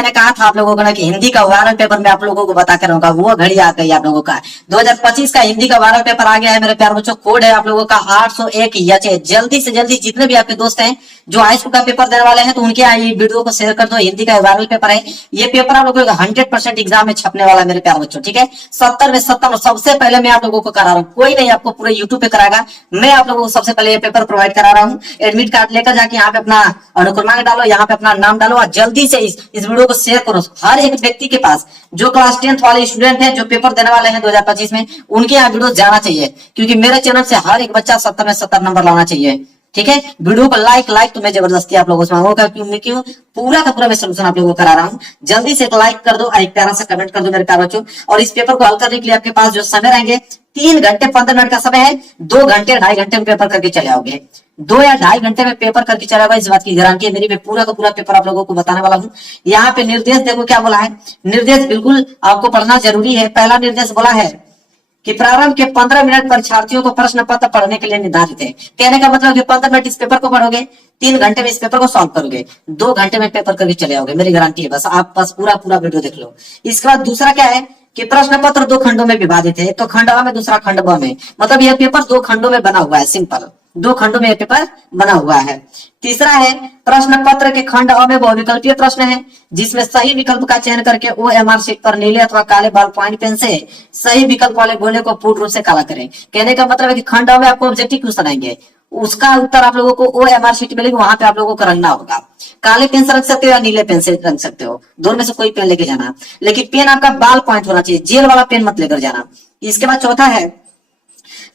मैंने कहा था आप लोगों को ना कि हिंदी का वायरल पेपर मैं आप लोगों को बता कर रहूंगा, वो घड़ी आ गई आप लोगों का। 2025 का हिंदी का वायरल पेपर आ गया है मेरे प्यार बच्चों। कोड है आप लोगों का 801 यचे। जल्दी से जल्दी जितने भी आपके दोस्त हैं जो हाई स्कूल का पेपर देने वाले हैं तो उनके यहाँ ये वीडियो को शेयर कर दो। हिंदी का वायरल पेपर है, ये पेपर आप लोगों का 100% एग्जाम में छपने वाला है मेरे प्यार बच्चों। ठीक है, 70 में 70 सबसे पहले मैं आप लोगों को करा रहा हूँ, कोई नहीं आपको पूरे यूट्यूब पे कराएगा, मैं आप लोगों को सबसे पहले ये पेपर प्रोवाइड करा रहा हूँ। एडमिट कार्ड लेकर जाके यहाँ पे अपना अनुक्रमांक डालो, यहाँ पे अपना नाम डालो और जल्दी से इस वीडियो को शेयर करो हर एक व्यक्ति के पास जो क्लास 10th वाले स्टूडेंट हैं जो पेपर देने वाले हैं 2025 में, उनके यहाँ वीडियो जाना चाहिए, क्योंकि मेरे चैनल से हर एक बच्चा 70 में 70 नंबर लाना चाहिए। ठीक है, वीडियो को लाइक तो मैं जबरदस्ती आप लोगों से मांगूंगा, क्यों पूरा का पूरा मैं सोल्यूशन आप लोगों को करा रहा हूँ। जल्दी से एक लाइक कर दो और एक प्यारा सा कमेंट कर दो मेरे प्यारे बच्चों। और इस पेपर को हल करने के लिए आपके पास जो समय रहेंगे 3 घंटे 15 मिनट का समय है, 2 घंटे 2.5 घंटे में पेपर करके चले आओगे। 2 या 2.5 घंटे में पेपर करके चला होगा, इस बात की गारंटी है मेरी। मैं पूरा का पूरा पेपर आप लोगों को बताने वाला हूँ। यहाँ पे निर्देश देखो क्या बोला है, निर्देश बिल्कुल आपको पढ़ना जरूरी है। पहला निर्देश बोला है कि प्रारंभ के 15 मिनट परीक्षार्थियों को प्रश्न पत्र पढ़ने के लिए निर्धारित है। कहने का मतलब कि 15 मिनट इस पेपर को पढ़ोगे, 3 घंटे में इस पेपर को सॉल्व करोगे, 2 घंटे में पेपर करके चले आओगे, मेरी गारंटी है। बस आप बस पूरा वीडियो देख लो। इसके बाद दूसरा क्या है कि प्रश्न पत्र 2 खंडों में विभाजित है, तो खंड अ में दूसरा खंड ब में, मतलब यह पेपर 2 खंडों में बना हुआ है। सिंपल 2 खंडों में यह पेपर बना हुआ है। तीसरा है प्रश्न पत्र के खंड अ में बहुविकल्पीय प्रश्न है, जिसमें सही विकल्प का चयन करके OMR शीट पर नीले अथवा काले बॉल पॉइंट पेन से सही विकल्प वाले गोले को पूर्ण रूप से काला करें। कहने का मतलब है कि खंड अ में आपको ऑब्जेक्टिव क्वेश्चन आएंगे, उसका उत्तर आप लोगों को OMR शीट मिलेगी, वहां पे आप लोगों को रंगना होगा। काले पेन से रख सकते हो या नीले पेन से रंग सकते हो, दोनों में से कोई पेन लेके जाना, लेकिन पेन आपका बाल पॉइंट होना चाहिए, जेल वाला पेन मत लेकर जाना। इसके बाद चौथा है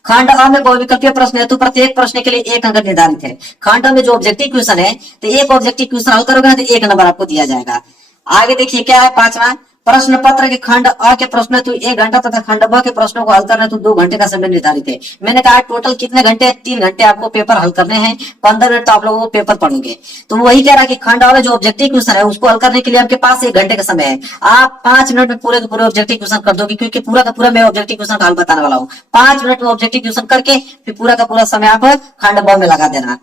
खंड अ में बहुविकल्पीय प्रश्न है, तो प्रत्येक प्रश्न के लिए 1 अंक निर्धारित है। खंड अ में जो ऑब्जेक्टिव क्वेश्चन है तो एक ऑब्जेक्टिव क्वेश्चन हल करोगे ना तो 1 नंबर आपको दिया जाएगा। आगे देखिए क्या है पांचवा, प्रश्न पत्र के खंड अ के प्रश्न तो 1 घंटा तथा खंड ब के प्रश्नों को हल करना तो 2 घंटे का समय निर्धारित है। मैंने कहा टोटल कितने घंटे, 3 घंटे आपको पेपर हल करने हैं, 15 मिनट तो आप लोगों को पेपर पढ़ोगे। तो वही कह रहा है कि खंड अ में जो ऑब्जेक्टिव क्वेश्चन है उसको हल करने के लिए आपके पास 1 घंटे का समय है। आप 5 मिनट में पूरे के पूरे ऑब्जेक्टिव क्वेश्चन कर दोगे, क्योंकि पूरा का पूरा मैं ऑब्जेक्टिव क्वेश्चन का हल बताने वाला हूँ। 5 मिनट में ऑब्जेक्टिव क्वेश्चन करके फिर पूरा का पूरा समय आप खंड ब में लगा देना।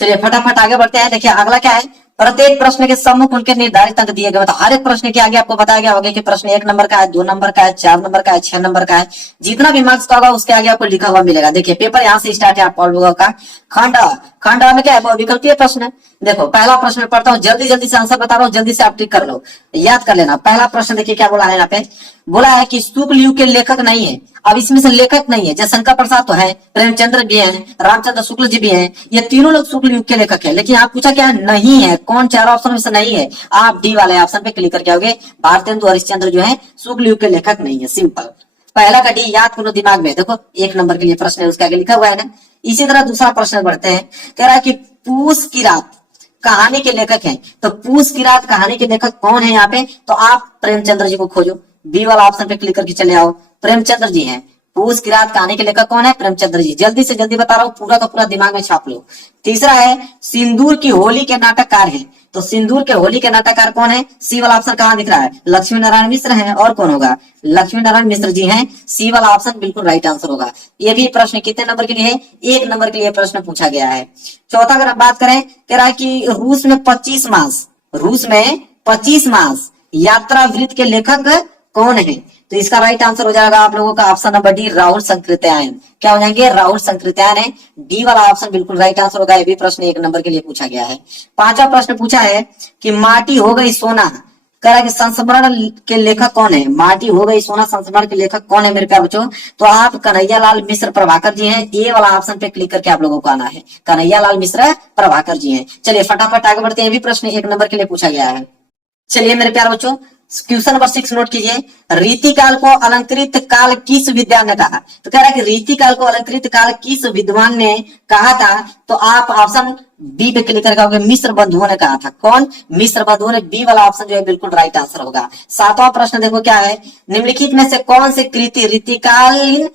चलिए फटाफट आगे बढ़ते हैं। देखिए अगला क्या है, प्रत्येक प्रश्न के सम्मुख उनके निर्धारित अंक दिए गए, मतलब हर एक प्रश्न के आगे आपको बताया गया होगा कि प्रश्न 1 नंबर का है, 2 नंबर का है, 4 नंबर का है, 6 नंबर का है, जितना भी मार्क्स का होगा उसके आगे आपको लिखा हुआ मिलेगा। देखिए पेपर यहाँ से स्टार्ट है आप लोगों का। खंड अ में क्या है, विकल्पीय प्रश्न है। देखो पहला प्रश्न पढ़ता हूँ, जल्दी से आंसर बता रहा हूँ, जल्दी से आप टिक कर लो, याद कर लेना। पहला प्रश्न देखिए क्या बोला है यहाँ पे, बोला है कि शुक्ल युग के लेखक नहीं है। अब इसमें से लेखक नहीं है, जयशंकर प्रसाद तो है, प्रेमचंद्र भी है, रामचंद्र शुक्ल जी भी हैं, ये तीनों लोग शुक्ल युग के लेखक है। लेकिन आप पूछा क्या है, नहीं है, कौन 4 ऑप्शन में से नहीं है, आप डी वाले ऑप्शन पे क्लिक करके आओगे। भारतेंदु हरिश्चंद्र जो है शुक्ल युग के लेखक नहीं है, सिंपल। पहला का डी याद करो दिमाग में। देखो 1 नंबर के लिए प्रश्न है, उसके आगे लिखा हुआ है ना। इसी तरह दूसरा प्रश्न बढ़ते हैं, कह रहा है कि पूस की रात कहानी के लेखक हैं, तो पूस की रात कहानी के लेखक कौन है यहाँ पे, तो आप प्रेमचंद्र जी को खोजो, बी वाला ऑप्शन पे क्लिक करके चले आओ, प्रेमचंद्र जी हैं। पूस की रात कहानी के लेखक कौन है, प्रेमचंद्र जी। जल्दी से जल्दी बता रहा हूँ, पूरा का पूरा दिमाग में छाप लो। तीसरा है सिंदूर की होली के नाटककार है, तो सिंदूर के होली के नाटककार कौन है, सी वाला ऑप्शन कहाँ दिख रहा है, लक्ष्मी नारायण मिश्र है, और कौन होगा, लक्ष्मी नारायण मिश्र जी हैं। सी वाला ऑप्शन बिल्कुल राइट आंसर होगा। ये भी प्रश्न कितने नंबर के लिए है, 1 नंबर के लिए प्रश्न पूछा गया है। चौथा अगर बात करें, कह रहा है कि रूस में 25 मास यात्रा वृत्त के लेखक कौन है, तो इसका राइट आंसर हो जाएगा आप लोगों का option number D, Rahul Sankrityayan. क्या हो जाएंगे, राहुल संकृत्यायन है, डी वाला ऑप्शन बिल्कुल राइट आंसर होगा। ये भी प्रश्न 1 नंबर के लिए पूछा गया है। पांचवा प्रश्न पूछा है कि माटी हो गई सोना, कह रहा है कि संस्मरण के लेखक कौन है, माटी हो गई सोना संस्मरण के लेखक कौन है मेरे प्यारे बच्चों, तो आप कन्हैयालाल मिश्र प्रभाकर जी हैं। ए वाला ऑप्शन पे क्लिक करके आप लोगों को आना है, कन्हैयालाल मिश्र प्रभाकर जी हैं। चलिए फटाफट आगे बढ़ते हैं, ये भी प्रश्न 1 नंबर के लिए पूछा गया है। चलिए मेरे प्यारे बच्चों क्वेश्चन नंबर 6 नोट कीजिए, रीतिकाल को अलंकृत काल किस विद्वान ने कहा, तो कह रहा है कि रीतिकाल को अलंकृत काल किस विद्वान ने कहा था, तो आप ऑप्शन बी पे क्लिक करके आओगे, मिश्र बंधुओं ने कहा था। कौन, मिश्र बंधुओं ने, बी वाला ऑप्शन जो है बिल्कुल राइट आंसर होगा। 7वां प्रश्न देखो क्या है, निम्नलिखित में से कौन सी कृति रीतिकालीन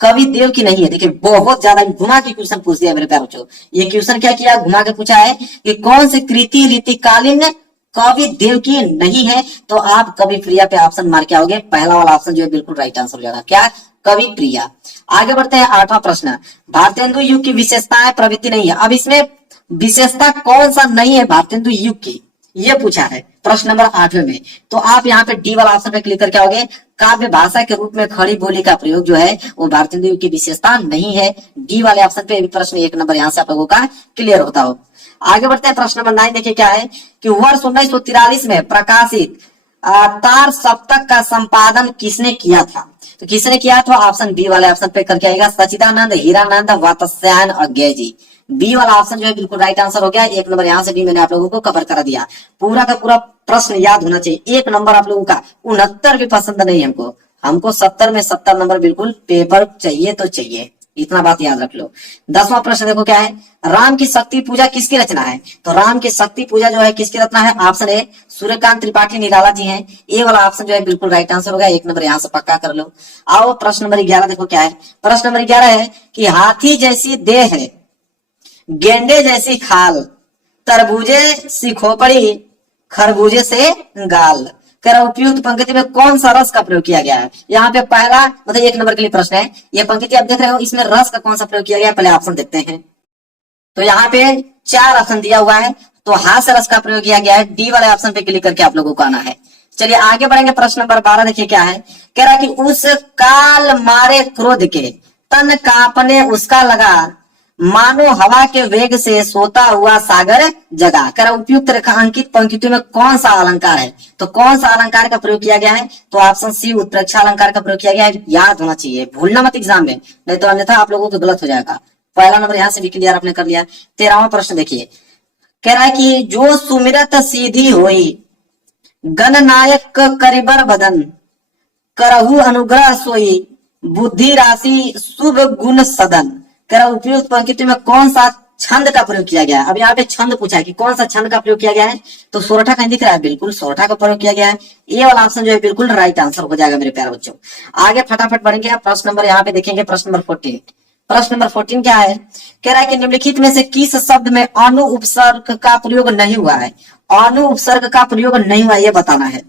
कवि देव की नहीं है। देखिए बहुत ज्यादा घुमा के क्वेश्चन पूछ दिया मेरे प्यारे बच्चों। ये क्वेश्चन क्या किया, घुमा के पूछा है कि कौन सी कृति रीतिकालीन कवि देव की नहीं है, तो आप कवि प्रिया पे ऑप्शन मार के आओगे। पहला वाला ऑप्शन जो है बिल्कुल राइट आंसर हो जाएगा, क्या, कवि प्रिया। आगे बढ़ते हैं 8वां प्रश्न, भारतेंदु युग की विशेषताएं प्रवृत्ति नहीं है। अब इसमें विशेषता कौन सा नहीं है भारतेंदु युग की, ये पूछा है प्रश्न नंबर 8वें में। तो आप यहाँ पे डी वाला ऑप्शन पे क्लिक करके आओगे। काव्य भाषा के रूप में खड़ी बोली का प्रयोग जो है वो भारतीय हिंदी की विशेषता नहीं है। डी वाले ऑप्शन पे प्रश्न 1 नंबर यहाँ से आप लोगों का क्लियर होता हो। आगे बढ़ते हैं, प्रश्न नंबर 9 देखिए क्या है कि वर्ष 1943 में प्रकाशित तार सप्तक का संपादन किसने किया था? तो किसने किया था? ऑप्शन बी वाले ऑप्शन पे करके आएगा सचिदानंद, हीरानंद, वात्स्यायन अज्ञेय जी। बी वाला ऑप्शन जो है बिल्कुल राइट आंसर हो गया। 1 नंबर यहाँ से भी मैंने आप लोगों को कवर करा दिया। पूरा का पूरा प्रश्न याद होना चाहिए। 1 नंबर आप लोगों का 69 भी पसंद नहीं हमको 70 में 70 नंबर बिल्कुल पेपर चाहिए तो चाहिए, इतना बात याद रख लो। 10वां प्रश्न देखो क्या है, राम की शक्ति पूजा किसकी रचना है? तो राम की शक्ति पूजा जो है किसकी रचना है? ऑप्शन ए सूर्यकांत त्रिपाठी निराला जी हैं। ए वाला ऑप्शन जो है बिल्कुल राइट आंसर होगा। 1 नंबर यहाँ से पक्का कर लो। आओ प्रश्न नंबर 11 देखो क्या है। प्रश्न नंबर 11 है कि हाथी जैसी देह है, गेंडे जैसी खाल, तरबूजे सी खोपड़ी, खरबूजे से गाल। उपयुक्त पंक्ति में कौन सा रस का प्रयोग किया गया है? यहाँ पे पहला मतलब 1 नंबर के लिए प्रश्न है। ये पंक्ति आप देख रहे हो, इसमें रस का कौन सा प्रयोग किया गया है? पहले ऑप्शन देखते हैं। तो यहाँ पे 4 ऑप्शन दिया हुआ है, तो हास्य रस का प्रयोग किया गया है। डी वाले ऑप्शन पे क्लिक करके आप लोगों को आना है। चलिए आगे बढ़ेंगे। प्रश्न नंबर 12 देखिए क्या है। कह रहा है कि उस काल मारे क्रोध के तन कांपने उसका लगा, मानो हवा के वेग से सोता हुआ सागर जगा। कर उपयुक्त रेखांकित पंक्ति में कौन सा अलंकार है? तो कौन सा अलंकार का प्रयोग किया गया है? तो ऑप्शन सी उत्प्रेक्षा अलंकार का प्रयोग किया गया है। याद होना चाहिए, भूलना मत एग्जाम में, नहीं तो अन्यथा आप लोगों को गलत हो जाएगा। पहला नंबर यहाँ से भी क्लियर आपने कर लिया। 13वां प्रश्न देखिए, कह रहा है कि जो सुमिरत सीधी हुई, गणनायक करिबर बदन, करहु अनुग्रह सोई, बुद्धि राशि शुभ गुण सदन। उपयुक्त पंक्ति में कौन सा छंद का प्रयोग किया गया है? अब यहाँ पे छंद पूछा है कि कौन सा छंद का प्रयोग किया गया है? तो सोरठा कहीं दिख रहा है, बिल्कुल सोरठा का प्रयोग किया गया है। ये वाला ऑप्शन जो है बिल्कुल राइट आंसर हो जाएगा मेरे प्यारे बच्चों। आगे फटाफट बढ़ेंगे। प्रश्न नंबर यहाँ पे देखेंगे, प्रश्न नंबर 14। प्रश्न नंबर 14 क्या है? कह रहा है कि निम्नलिखित में से किस शब्द में अनु उपसर्ग का प्रयोग नहीं हुआ है? अनु उपसर्ग का प्रयोग नहीं हुआ ये बताना है,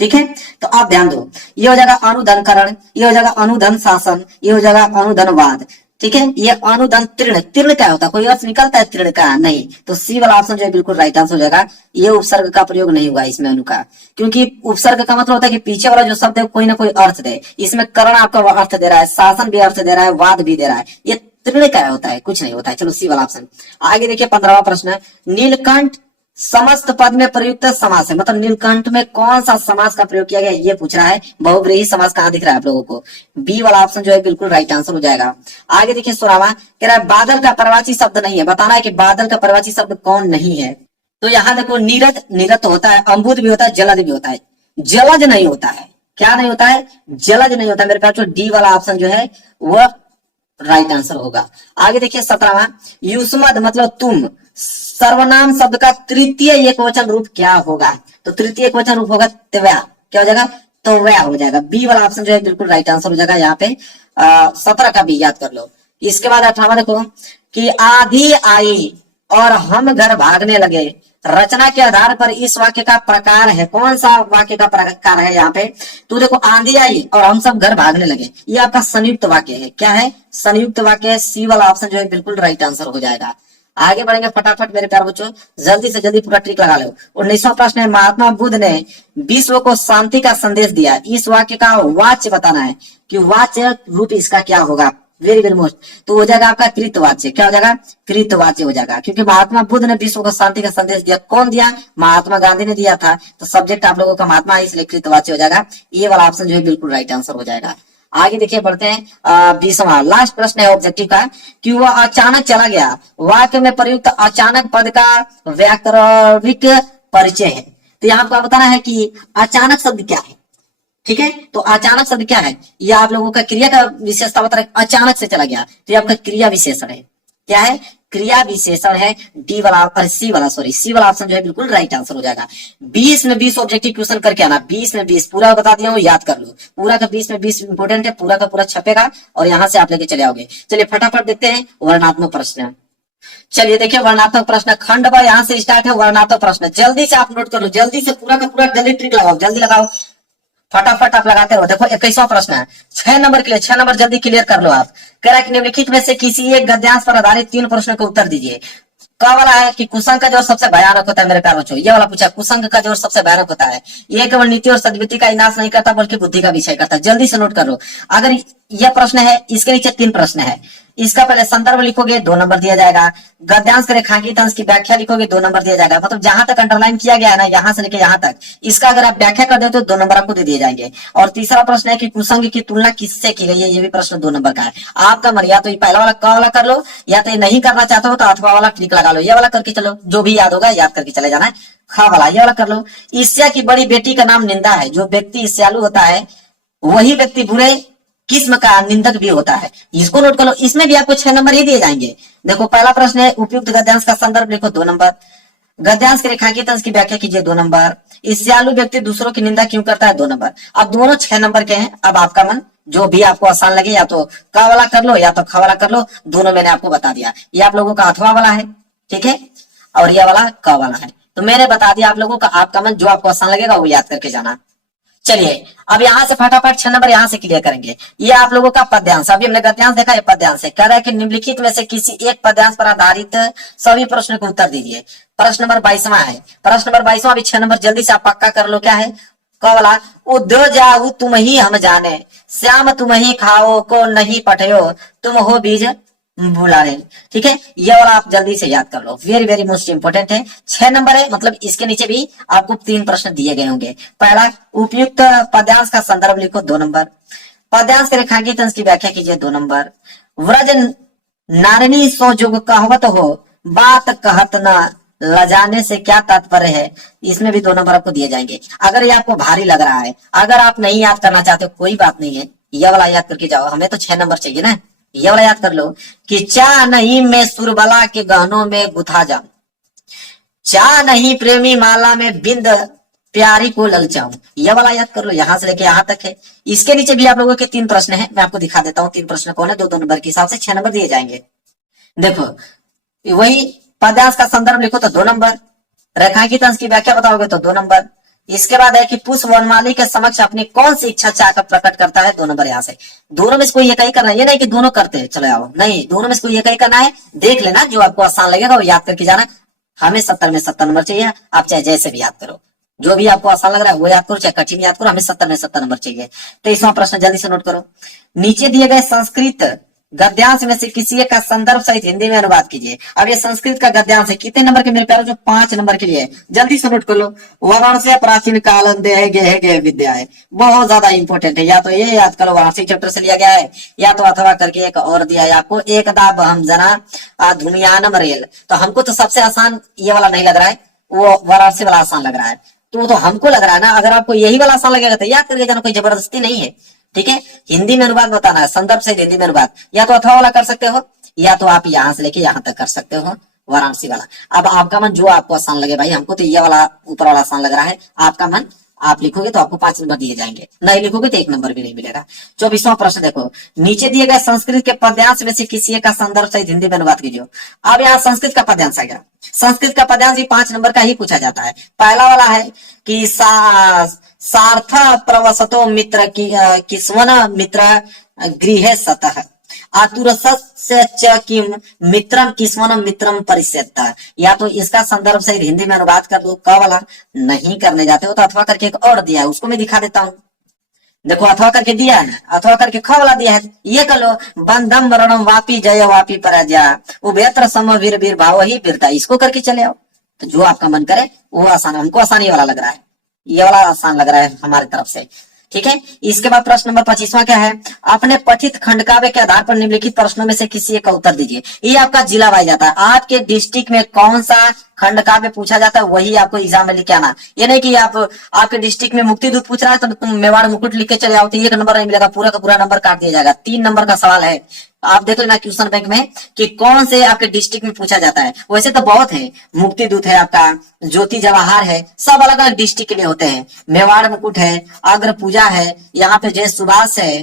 ठीक है? तो आप ध्यान दो, ये हो जाएगा अनुधन करण, ये हो जाएगा अनुधन शासन, ये हो जाएगा अनुधनवाद, ठीक है? ये अनुधन तीर्ण, तीर्ण क्या होता है? कोई अर्थ निकलता है तीर्ण का? नहीं। तो सी वाला ऑप्शन जो है बिल्कुल राइट आंसर हो जाएगा। ये उपसर्ग का प्रयोग नहीं हुआ इसमें अनु का, क्योंकि उपसर्ग का मतलब होता है कि पीछे वाला जो शब्द है कोई ना कोई अर्थ दे। इसमें करण आपका अर्थ दे रहा है, शासन भी अर्थ दे रहा है, वाद भी दे रहा है। ये तीर्ण क्या होता है? कुछ नहीं होता है। चलो सी वाला ऑप्शन। आगे देखिए 15वां प्रश्न, नीलकंठ समस्त पद में प्रयुक्त समास है, मतलब नीलकंठ में कौन सा समास का प्रयोग किया गया ये पूछ रहा है। बहुव्रीहि समास कहाँ दिख रहा है आप लोगों को? बी वाला ऑप्शन जो है बिल्कुल राइट आंसर हो जाएगा। आगे देखिए 16वां, कह रहा है बादल का परवाची शब्द नहीं है, बताना है कि बादल का परवाची शब्द कौन नहीं है। तो यहाँ देखो नीरद, नीरद होता है, अम्बुद भी होता है, जलद भी होता है, जलज नहीं होता है। क्या नहीं होता है? जलज नहीं होता है। मेरे पास डी वाला ऑप्शन जो है वह राइट आंसर होगा। आगे देखिए 17वां, युष्मद मतलब तुम, सर्वनाम शब्द का तृतीय एकवचन रूप क्या होगा? तो तृतीय एकवचन रूप होगा त्वया। क्या हो जाएगा? त्वया हो जाएगा। बी वाला ऑप्शन जो है बिल्कुल राइट आंसर हो जाएगा। यहाँ पे 17 का भी याद कर लो। इसके बाद 18वां देखो कि आधी आई और हम घर भागने लगे, रचना के आधार पर इस वाक्य का प्रकार है। कौन सा वाक्य का प्रकार है यहाँ पे? तो देखो आंधी आई और हम सब घर भागने लगे, ये आपका संयुक्त वाक्य है। क्या है? संयुक्त वाक्य। सी वाला ऑप्शन जो है बिल्कुल राइट आंसर हो जाएगा। आगे बढ़ेंगे फटाफट मेरे प्यारे बच्चों, जल्दी से जल्दी पूरा ट्रिक लगा लो। 19वां प्रश्न है, महात्मा बुद्ध ने विश्व को शांति का संदेश दिया, इस वाक्य का वाच्य बताना है कि वाच्य रूप इसका क्या होगा। Very very most. तो हो जाएगा आपका कृतवाच्य। क्या हो जाएगा? कृतवाच्य हो जाएगा, क्योंकि महात्मा बुद्ध ने विश्व को शांति का संदेश दिया। कौन दिया? महात्मा गांधी ने दिया था। तो सब्जेक्ट आप लोगों का महात्मा है, इसलिए कृतवाच्य हो जाएगा। ये वाला ऑप्शन जो है बिल्कुल राइट आंसर हो जाएगा। आगे देखिए बढ़ते हैं 20वां लास्ट प्रश्न है ऑब्जेक्टिव का, कि वह अचानक चला गया, वाक्य में प्रयुक्त अचानक पद का व्याकरणिक परिचय है। तो यहाँ आपको बताना है कि अचानक शब्द क्या है, ठीक है? तो अचानक शब्द क्या है? यह आप लोगों का क्रिया का विशेषता बता रहा है। अचानक से चला गया तो ये आपका क्रिया विशेषण है। क्या है? क्रिया विशेषण है। डी वाला सी वाला ऑप्शन जो है बिल्कुल राइट आंसर हो जाएगा। 20 में 20 ऑब्जेक्टिव क्वेश्चन करके आना। 20 में 20 पूरा बता दिया हूँ, याद कर लो। पूरा का 20 में 20 इंपोर्टेंट है, पूरा का पूरा छपेगा और यहाँ से आप लेके चले आओगे। चलिए फटाफट देखते हैं वर्णात्मक प्रश्न। चलिए देखिए वर्णात्मक प्रश्न खंड पर यहाँ से स्टार्ट है। वर्णात्मक प्रश्न जल्दी से आप नोट कर लो, जल्दी से पूरा का पूरा जल्दी ट्रिक लगाओ, जल्दी लगाओ, फटाफट आप लगाते रहो। देखो 21वां प्रश्न है, 6 नंबर के लिए, 6 नंबर जल्दी क्लियर कर लो आप। कह रहा है कि निम्नलिखित में से किसी एक गद्यांश पर आधारित 3 प्रश्नों का उत्तर दीजिए। क वाला है कि कुसंग का जोर सबसे भयानक होता है मेरे प्यारे बच्चों, ये वाला पूछा कुसंग का जोर सबसे भयानक होता है। ये केवल नीति और सद्बुद्धि का विनाश नहीं करता बल्कि बुद्धि का विषय करता है। जल्दी से नोट कर लो। अगर यह प्रश्न है, इसके नीचे 3 प्रश्न है। इसका पहले संदर्भ लिखोगे 2 नंबर दिया जाएगा। गद्यांश के रेखांकित अंश की व्याख्या लिखोगे 2 नंबर दिया जाएगा। मतलब जहां तक अंडरलाइन किया गया है ना, यहां से लेके यहां तक, इसका अगर आप व्याख्या कर देते हो तो 2 नंबर आपको दे दिए जाएंगे। और तीसरा प्रश्न है कि कुसंग की तुलना किससे की गई है, ये भी प्रश्न 2 नंबर का है। आपका मन, या तो ये पहला वाला क वाला कर लो, या तो ये नहीं करना चाहते हो तो अथवा वाला क्लिक लगा लो। ये वाला करके चलो, जो भी याद होगा याद करके चले जाना है। ख वाला ये वाला कर लो। ईर्ष्या की बड़ी बेटी का नाम निंदा है। जो व्यक्ति ईर्ष्यालु होता है वही व्यक्ति बुरे किस्म का निंदक भी होता है। इसको नोट कर लो। इसमें भी आपको 6 नंबर ही दिए जाएंगे। देखो पहला प्रश्न है उपयुक्त गद्यांश का संदर्भ लिखो 2 नंबर। गद्यांश के रेखांकित अंश की व्याख्या कीजिए 2 नंबर। ईर्ष्यालु व्यक्ति दूसरों की निंदा क्यों करता है 2 नंबर। अब दोनों 6 नंबर के हैं। अब आपका मन जो भी आपको आसान लगे, या तो क वाला कर लो या तो ख वाला कर लो। दोनों मैंने आपको बता दिया। ये आप लोगों का अथवा वाला है, ठीक है, और ये वाला क वाला है। तो मैंने बता दिया आप लोगों का। आपका मन जो आपको आसान लगेगा वो याद करके जाना। चलिए अब यहां से फटाफट 6 नंबर यहां से क्लियर करेंगे। ये आप लोगों का पद्यांश, अभी हमने गद्यांश देखा, ये पद्यांश है। कह रहा है कि निम्नलिखित में से किसी एक पद्यांश पर आधारित सभी प्रश्न को उत्तर दीजिए। प्रश्न नंबर 22वां है। प्रश्न नंबर 22वां अभी 6 नंबर जल्दी से आप पक्का कर लो। क्या है? क वाला, उद्यो जाऊ तुम ही हम जाने, श्याम तुम ही खाओ को नहीं पठयो, तुम हो बीज भूला रहे। ठीक है, ये वाला आप जल्दी से याद कर लो। वेरी वेरी मोस्ट इंपोर्टेंट है। 6 नंबर है, मतलब इसके नीचे भी आपको 3 प्रश्न दिए गए होंगे। पहला, उपयुक्त पद्यांश का संदर्भ लिखो 2 नंबर। पद्यांश के रेखांकित अंश की व्याख्या कीजिए 2 नंबर। व्रज नारनी सो जुग कहवत हो, बात कहत न लजाने से क्या तात्पर्य है, इसमें भी 2 नंबर आपको दिए जाएंगे। अगर ये आपको भारी लग रहा है, अगर आप नहीं याद करना चाहते हो, कोई बात नहीं है, ये वाला याद करके जाओ। हमें तो 6 नंबर चाहिए ना। ये वाला याद कर लो कि चा नहीं मैं सुरबला के गहनों में गुथा जाऊं, चा नहीं प्रेमी माला में बिंद प्यारी को ललचाऊं। ये वाला याद कर लो। यहां से लेके यहां तक है। इसके नीचे भी आप लोगों के 3 प्रश्न हैं। मैं आपको दिखा देता हूं 3 प्रश्न कौन है। 2 नंबर के हिसाब से 6 नंबर दिए जाएंगे। देखो वही पद्यांश का संदर्भ लिखो तो 2 नंबर। रेखांकित अंश की व्याख्या बताओगे तो 2 नंबर। इसके बाद है कि पुष्प वनमाली के समक्ष अपनी कौन सी इच्छा चाहकर प्रकट करता है, 2 नंबर। यहाँ से दोनों में से कोई एक ही करना है। ये नहीं कि दोनों करते हैं चले आओ, नहीं, दोनों में से कोई एक ही करना है। देख लेना, जो आपको आसान लगेगा वो याद करके जाना। हमें 70 में 70 नंबर चाहिए। आप चाहे जैसे भी याद करो, जो भी आपको आसान लग रहा है वो याद करो, चाहे कठिन याद करो, हमें 70 में 70 नंबर चाहिए। 23वां प्रश्न जल्दी से नोट करो। नीचे दिए गए संस्कृत गद्यांश में से किसी एक का संदर्भ सहित हिंदी में अनुवाद कीजिए। अब ये संस्कृत का गद्यांश है। कितने नंबर के मेरे प्यारे? जो 5 नंबर के लिए है। जल्दी से नोट कर लो। वाराणसी प्राचीन काल गे विद्या है, बहुत ज्यादा इंपॉर्टेंट है। या तो ये याद करो, वाराणसी चैप्टर से लिया गया है, या तो अथवा करके एक और दिया है आपको, एकदा बहम जना धुमियानम रेल। तो हमको तो सबसे आसान ये वाला नहीं लग रहा है, वो वाराणसी वाला आसान लग रहा है। तो हमको लग रहा है ना, अगर आपको यही वाला आसान लगेगा तो याद करके जाना, कोई जबरदस्ती नहीं है। ठीक है, हिंदी में अनुवाद बताना है, संदर्भ से हिंदी में अनुवाद। या तो अथवा वाला कर सकते हो, या तो आप यहां से लेके यहां तक कर सकते हो, वाराणसी वाला। अब आपका मन जो आपको आसान लगे भाई। हमको तो ये वाला ऊपर वाला आसान लग रहा है। आपका मन, आप लिखोगे तो आपको 5 नंबर दिए जाएंगे, नहीं लिखोगे तो 1 नंबर भी नहीं मिलेगा। 24वां प्रश्न देखो। नीचे दिए गए संस्कृत के पद्यांश में से किसी एक का संदर्भ सहित हिंदी में अनुवाद कीजिए। अब यहाँ संस्कृत का पद्यांश आ गया। संस्कृत का पद्यांश भी 5 नंबर का ही पूछा जाता है। पहला वाला है कि सार्थ प्रवसतो मित्र की किस्वन मित्र गृह सतः, आतुरस्य च किम मित्रम किस्वनम मित्रम परिस्यता। या तो इसका संदर्भ से हिंदी में अनुवाद कर दो। क वाला नहीं करने जाते हो तो अथवा करके एक और दिया है, उसको मैं दिखा देता हूँ। देखो अथवा करके दिया है, अथवा करके ख वाला दिया है। ये कर लो, बंधम मरणम वापी जय वापी पराजय, उभयत्र सम वीर वीर भाव ही वीरता। इसको करके चले आओ। तो जो आपका मन करे वो आसान। हमको आसान ये वाला लग रहा है, ये वाला आसान लग रहा है हमारी तरफ से। ठीक है, इसके बाद प्रश्न नंबर 25वां क्या है? अपने पठित खंड काव्य के आधार पर निम्नलिखित प्रश्नों में से किसी एक का उत्तर दीजिए। ये आपका जिला वाइज जाता है। आपके डिस्ट्रिक्ट में कौन सा खंड काव्य पूछा जाता है वही आपको एग्जाम में लिख के आना। ये नहीं कि आप आपके डिस्ट्रिक्ट में मुक्ति दूत पूछ रहा है तो तुम मेवाड़ मुकुट लिख के चले आओ तो 1 नंबर नहीं मिलेगा, पूरा का पूरा नंबर काट दिया जाएगा। 3 नंबर का सवाल है। आप देख लेना क्वेश्चन बैंक में कि कौन से आपके डिस्ट्रिक्ट में पूछा जाता है। वैसे तो बहुत है, मुक्ति दूत है आपका, ज्योति जवाहर है, सब अलग अलग डिस्ट्रिक्ट के लिए होते हैं। मेवाड़ मुकुट है, अग्र पूजा है, यहाँ पे जय सुभाष है।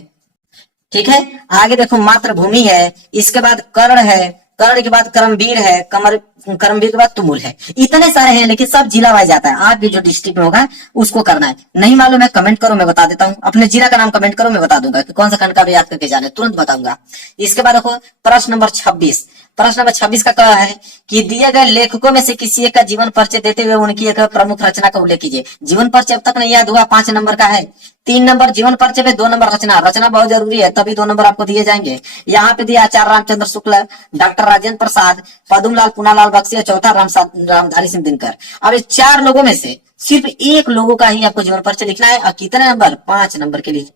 ठीक है, आगे देखो मातृभूमि है, इसके बाद कर्ण है, कर्ण के बाद कर्मवीर है, कर्मवीर के बाद तुमुल है। इतने सारे हैं, लेकिन सब जिला वाइज जाता है। आप भी जो डिस्ट्रिक्ट में होगा उसको करना है। नहीं मालूम है कमेंट करो, मैं बता देता हूँ। अपने जिला का नाम कमेंट करो, मैं बता दूंगा कि कौन सा खंड का भी याद करके जाना है, तुरंत बताऊंगा। इसके बाद देखो प्रश्न नंबर 26। प्रश्न नंबर 26 का कहा है कि दिए गए लेखकों में से किसी एक का जीवन परिचय देते हुए उनकी एक प्रमुख रचना का उल्लेख कीजिए। जीवन परिचय अब तक नहीं याद हुआ, 5 नंबर का है। 3 नंबर जीवन परिचय पे, 2 नंबर रचना। रचना बहुत जरूरी है, तभी 2 नंबर आपको दिए जाएंगे। यहाँ पे दिया आचार्य रामचंद्र शुक्ल, डॉक्टर राजेंद्र प्रसाद, पदुमलाल पुनालाल बख्शी और चौथा रामधारी सिंह दिनकर। अब इस 4 लोगों में से सिर्फ एक लोगों का ही आपको जीवन परिचय लिखना है। और कितने नंबर? 5 नंबर के लिए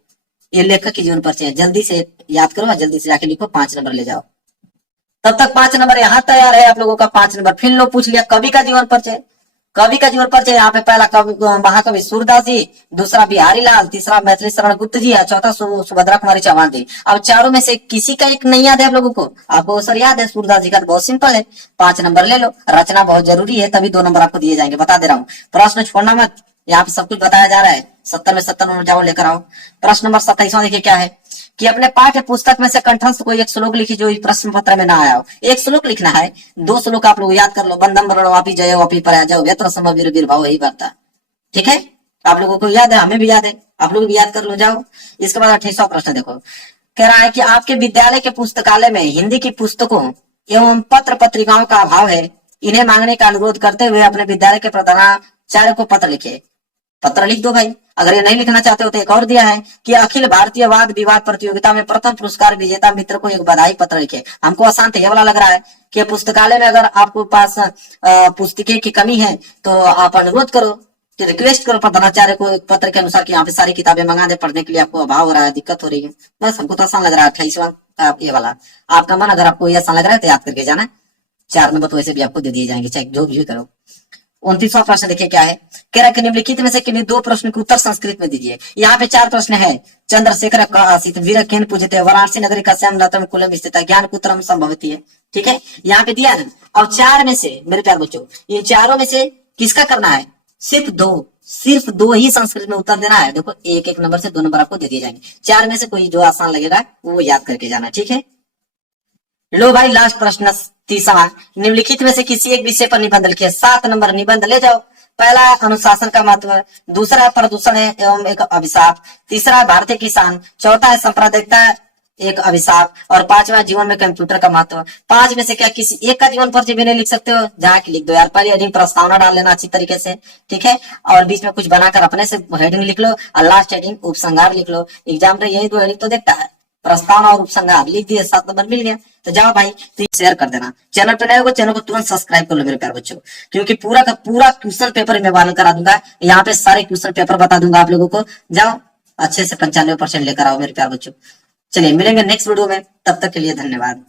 ये लेखक की जीवन परिचय है। जल्दी से याद करो, जल्दी से जाके लिखो, 5 नंबर ले जाओ। तब तक 5 नंबर यहाँ तैयार है आप लोगों का। 5 नंबर फिर लोग पूछ लिया कवि का जीवन परिचय। कवि का जीवन परिचय यहाँ पे पहला कवि महाकवि सूरदास जी, दूसरा बिहारी लाल, तीसरा मैथिली शरण गुप्त जी और चौथा सुभद्रा कुमारी चौहान जी। अब चारों में से किसी का एक नहीं याद है आप लोगों को? आपको सर याद है सूरदास जी का, तो बहुत सिंपल है, 5 नंबर ले लो। रचना बहुत जरूरी है, तभी 2 नंबर आपको दिए जाएंगे, बता दे रहा हूँ। प्रश्न छोड़ना मत, यहाँ पे सब कुछ बताया जा रहा है। 70 में 70 नंबर जाओ लेकर आओ। प्रश्न नंबर 27वां देखिए क्या है कि अपने पाठ्य पुस्तक में से कंठस्थ कोई एक श्लोक लिखी जो इस प्रश्न पत्र में ना आया हो। एक श्लोक लिखना है, 2 श्लोक आप लोग याद कर लो। बंदम बरणवापी जय वापी पर जाओ यत्र संभव वीर वीर भाव, यही वार्ता। ठीक है, आप लोगों को याद है, हमें भी याद है, आप लोग भी याद कर लो जाओ। इसके बाद 28वां प्रश्न देखो, कह रहा है कि आपके विद्यालय के पुस्तकालय में हिंदी की पुस्तकों एवं पत्र पत्रिकाओं का अभाव है, इन्हें मांगने का अनुरोध करते हुए अपने विद्यालय के प्रधानाचार्य को पत्र लिखे। पत्र लिख दो भाई। अगर ये नहीं लिखना चाहते हो तो एक और दिया है कि अखिल भारतीय वाद विवाद प्रतियोगिता में प्रथम पुरस्कार विजेता मित्र को एक बधाई पत्र लिखे। हमको आसान ये वाला लग रहा है कि पुस्तकालय में अगर आपको पास पुस्तकें की कमी है तो आप अनुरोध करो, रिक्वेस्ट करो प्रधानाचार्य को एक पत्र के अनुसार कि यहाँ पे सारी किताबें मंगा दे, पढ़ने के लिए आपको अभाव हो रहा है, दिक्कत हो रही है। बस हमको तो आसान लग रहा है। 28वां ये वाला आपका मन, अगर आपको ये आसान लग रहा है तो याद करके जाना। 4 नंबर तो वैसे भी आपको दे दिए जाएंगे, चाहे जो भी करो। 29वां प्रश्न देखिए क्या है, कह रहा है निम्नलिखित में से किन्हीं 2 प्रश्न के उत्तर संस्कृत में दीजिए। यहाँ पे 4 प्रश्न है। चंद्रशेखर का आसित वीर केन पूजते, वाराणसी नगरी का श्याम नतम कुलम स्थित, ज्ञान पुत्रम संभवती है। ठीक है, यहाँ पे दिया है। अब 4 में से मेरे प्यार बच्चों, इन चारों में से किसका करना है? सिर्फ दो ही संस्कृत में उत्तर देना है। देखो एक एक नंबर से 2 नंबर आपको दे दिए जाएंगे। 4 में से कोई जो आसान लगेगा वो याद करके जाना। ठीक है, लो भाई लास्ट प्रश्न 30वां, निम्नलिखित में से किसी एक विषय पर निबंध लिखिए। 7 नंबर निबंध ले जाओ। पहला है अनुशासन का महत्व, दूसरा है प्रदूषण एवं एक अभिशाप, तीसरा है भारतीय किसान, चौथा है सांप्रदायिकता एक अभिशाप, और 5वां जीवन में कंप्यूटर का महत्व। 5 में से क्या किसी एक का जीवन परिचय भी नहीं लिख सकते हो? जहाँ की लिख दो यार, पहले हेडिंग प्रस्तावना डाल लेना अच्छी तरीके से। ठीक है, और बीच में कुछ बनाकर अपने से हेडिंग लिख लो और लास्ट हेडिंग उपसंहार लिख लो। एग्जाम में यही 2 हेडिंग तो देखता है, प्रस्तावना और उपसंहार लिख दिए, 7 नंबर मिल गया। तो जाओ भाई, तो शेयर कर देना। चैनल पे नए हो चैनल को तुरंत सब्सक्राइब कर लो मेरे प्यारे बच्चों, क्योंकि पूरा का पूरा क्वेश्चन पेपर मैं वायरल करा दूंगा। यहाँ पे सारे क्वेश्चन पेपर बता दूंगा आप लोगों को। जाओ अच्छे से 95% लेकर आओ मेरे प्यारे बच्चों। चलिए मिलेंगे नेक्स्ट वीडियो में, तब तक के लिए धन्यवाद।